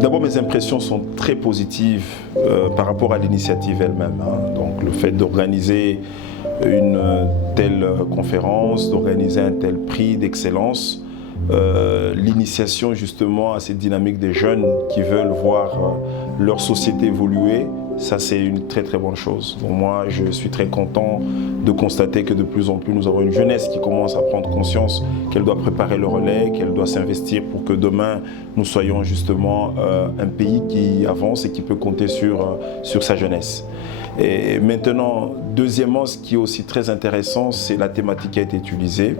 D'abord, mes impressions sont très positives par rapport à l'initiative elle-même. Donc, le fait d'organiser une telle conférence, d'organiser un tel prix d'excellence, l'initiation justement à cette dynamique des jeunes qui veulent voir leur société évoluer, ça c'est une très très bonne chose. Pour moi, je suis très content de constater que de plus en plus nous avons une jeunesse qui commence à prendre conscience qu'elle doit préparer le relais, qu'elle doit s'investir pour que demain nous soyons justement un pays qui avance et qui peut compter sur sa jeunesse. Et maintenant, deuxièmement, ce qui est aussi très intéressant, c'est la thématique qui a été utilisée.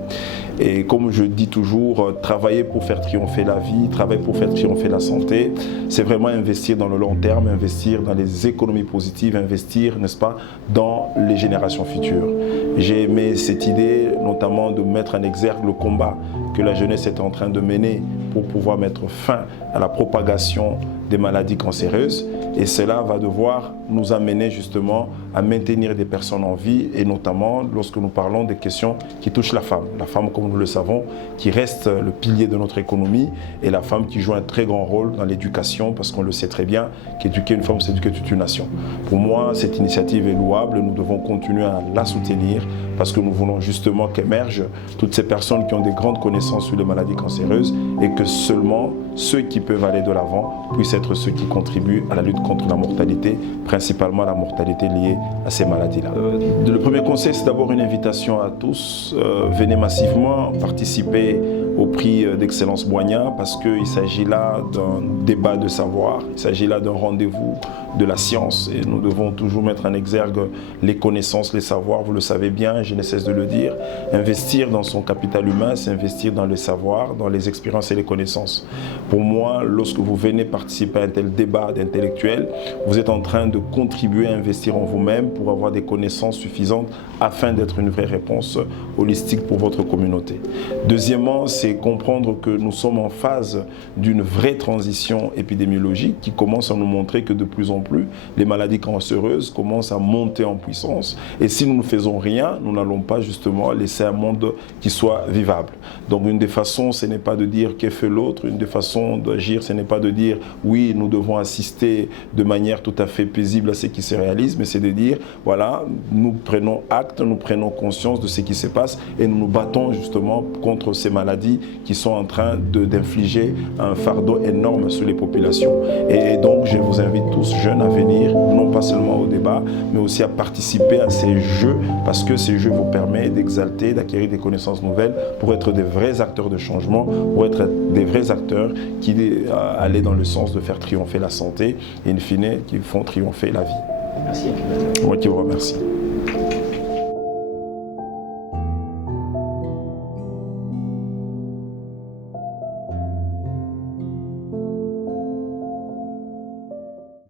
Et comme je dis toujours, travailler pour faire triompher la vie, travailler pour faire triompher la santé, c'est vraiment investir dans le long terme, investir dans les économies positives, investir, n'est-ce pas, dans les générations futures. J'ai aimé cette idée, notamment de mettre en exergue le combat que la jeunesse est en train de mener pour pouvoir mettre fin à la propagation des maladies cancéreuses. Et cela va devoir nous amener justement à maintenir des personnes en vie, et notamment lorsque nous parlons des questions qui touchent la femme. La femme, comme nous le savons, qui reste le pilier de notre économie, et la femme qui joue un très grand rôle dans l'éducation, parce qu'on le sait très bien, qu'éduquer une femme, c'est éduquer toute une nation. Pour moi, cette initiative est louable, nous devons continuer à la soutenir, parce que nous voulons justement qu'émergent toutes ces personnes qui ont des grandes connaissances sur les maladies cancéreuses, et que seulement ceux qui peuvent aller de l'avant puissent être ceux qui contribuent à la lutte contre la mortalité, principalement la mortalité liée à ces maladies-là. Le premier conseil, c'est d'abord une invitation à tous. Venez massivement participer au prix d'excellence Boigna, parce qu'il s'agit là d'un débat de savoir, il s'agit là d'un rendez-vous de la science, et nous devons toujours mettre en exergue les connaissances, les savoirs. Vous le savez bien, je ne cesse de le dire, investir dans son capital humain, c'est investir dans le savoir, dans les expériences et les connaissances. Pour moi, lorsque vous venez participer à un tel débat d'intellectuels, vous êtes en train de contribuer à investir en vous-même pour avoir des connaissances suffisantes afin d'être une vraie réponse holistique pour votre communauté. Deuxièmement, c'est comprendre que nous sommes en phase d'une vraie transition épidémiologique qui commence à nous montrer que de plus en plus, les maladies cancéreuses commencent à monter en puissance. Et si nous ne faisons rien, nous n'allons pas justement laisser un monde qui soit vivable. Donc une des façons, ce n'est pas de dire qu'est fait l'autre, une des façons d'agir, ce n'est pas de dire oui, nous devons assister de manière tout à fait paisible à ce qui se réalise, mais c'est de dire voilà, nous prenons acte, nous prenons conscience de ce qui se passe et nous nous battons justement contre ces maladies qui sont en train d'infliger un fardeau énorme sur les populations. Et donc je vous invite tous jeunes à venir, non pas seulement au débat, mais aussi à participer à ces jeux, parce que ces jeux vous permettent d'exalter, d'acquérir des connaissances nouvelles pour être des vrais acteurs de changement, pour être des vrais acteurs qui allaient dans le sens de faire triompher la santé et in fine qui font triompher la vie. Merci. Moi qui vous remercie.